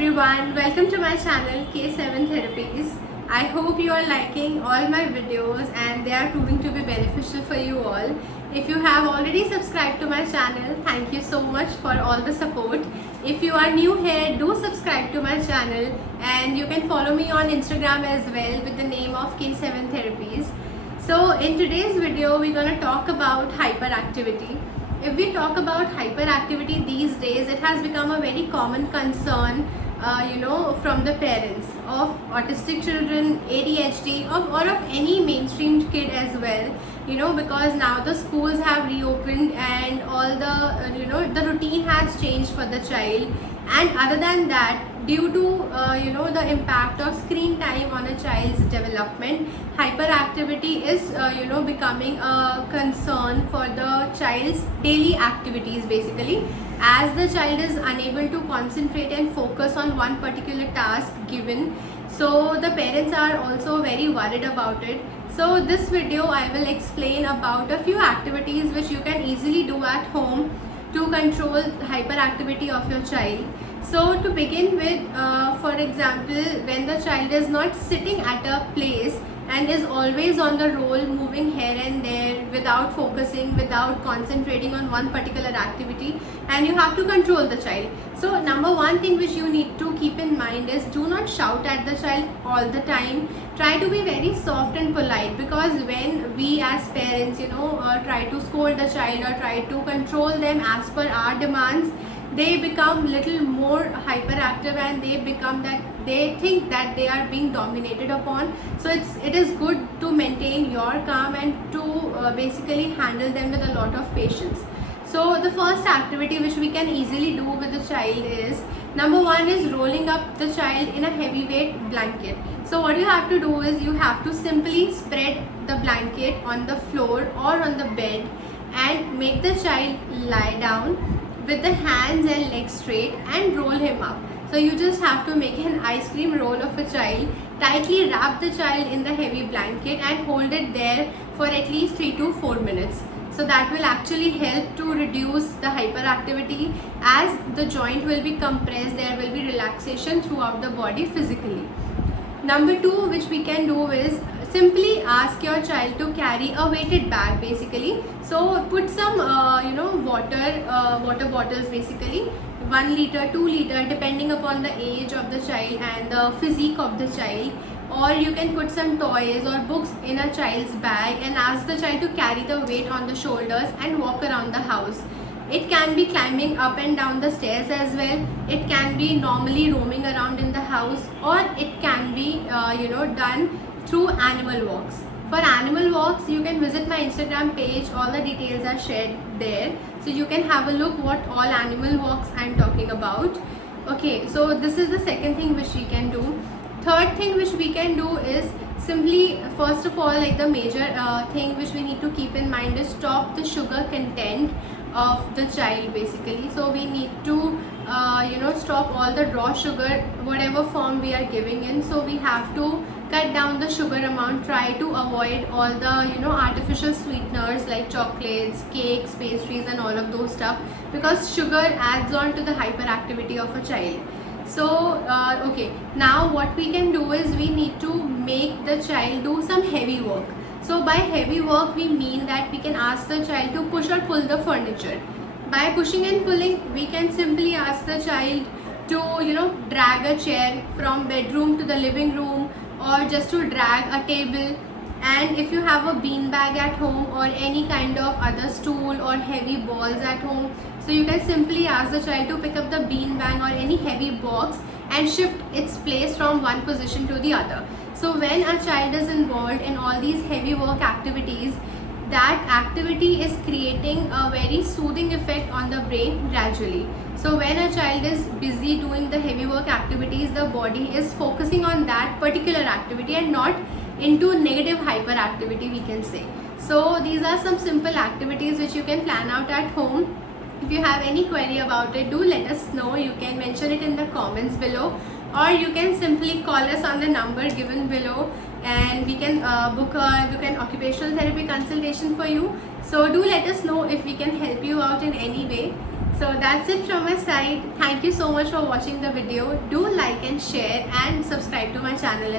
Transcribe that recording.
everyone, welcome to my channel K7 Therapies. I hope you are liking all my videos and they are proving to be beneficial for you all. If you have already subscribed to my channel, thank you so much for all the support. If you are new here, do subscribe to my channel and you can follow me on Instagram as well with the name of K7 Therapies. So in today's video, we're going to talk about hyperactivity. If we talk about hyperactivity these days, it has become a very common concern, from the parents of autistic children, ADHD, or of any mainstream kid as well. Because now the schools have reopened and all the routine has changed for the child. And other than that, due to the impact of screen time on a child's development, hyperactivity is becoming a concern for the child's daily activities basically, as the child is unable to concentrate and focus on one particular task given. So the parents are also very worried about it. So this video I will explain about a few activities which you can easily do at home to control hyperactivity of your child. So to begin with, for example, when the child is not sitting at a place and is always on the roll, moving here and there without focusing, without concentrating on one particular activity, and you have to control the child. So number one thing which you need to keep in mind is do not shout at the child all the time. Try to be very soft and polite, because when we as parents try to scold the child or try to control them as per our demands, they become little more hyperactive and they think that they are being dominated upon. So it is good to maintain your calm and to basically handle them with a lot of patience. So the first activity which we can easily do with the child is, number one is rolling up the child in a heavyweight blanket. So what you have to do is you have to simply spread the blanket on the floor or on the bed and make the child lie down with the hands and legs straight and roll him up. So you just have to make an ice cream roll of a child, tightly wrap the child in the heavy blanket and hold it there for at least 3 to 4 minutes. So that will actually help to reduce the hyperactivity, as the joint will be compressed, there will be relaxation throughout the body physically. Number two which we can do is simply ask your child to carry a weighted bag basically. So put some water bottles basically, 1 liter, 2 liter, depending upon the age of the child and the physique of the child. Or you can put some toys or books in a child's bag and ask the child to carry the weight on the shoulders and walk around the house. It can be climbing up and down the stairs as well. It can be normally roaming around in the house, or it can be done through animal walks. For animal walks, you can visit my Instagram page. All the details are shared there, so you can have a look what all animal walks I am talking about. Okay, so this is the second thing which we can do. Third thing which we can do is simply, first of all, like the major thing which we need to keep in mind is stop the sugar content of the child basically. So we need to stop all the raw sugar, whatever form we are giving in. So we have to cut down the sugar amount, try to avoid all the artificial sweeteners like chocolates, cakes, pastries and all of those stuff, because sugar adds on to the hyperactivity of a child. So okay, now what we can do is we need to make the child do some heavy work. So by heavy work we mean that we can ask the child to push or pull the furniture. By pushing and pulling, we can simply ask the child to drag a chair from bedroom to the living room, or just to drag a table. And if you have a bean bag at home or any kind of other stool or heavy balls at home, so you can simply ask the child to pick up the bean bag or any heavy box and shift its place from one position to the other. So when a child is involved in all these heavy work activities, that activity is creating a very soothing effect on the brain gradually. So when a child is busy doing the heavy work activities, the body is focusing on that particular activity and not into negative hyperactivity, we can say. So these are some simple activities which you can plan out at home. If you have any query about it, do let us know. You can mention it in the comments below, or you can simply call us on the number given below and we can book an occupational therapy consultation for you. So do let us know if we can help you out in any way. So that's it from my side. Thank you so much for watching the video. Do like and share and subscribe to my channel as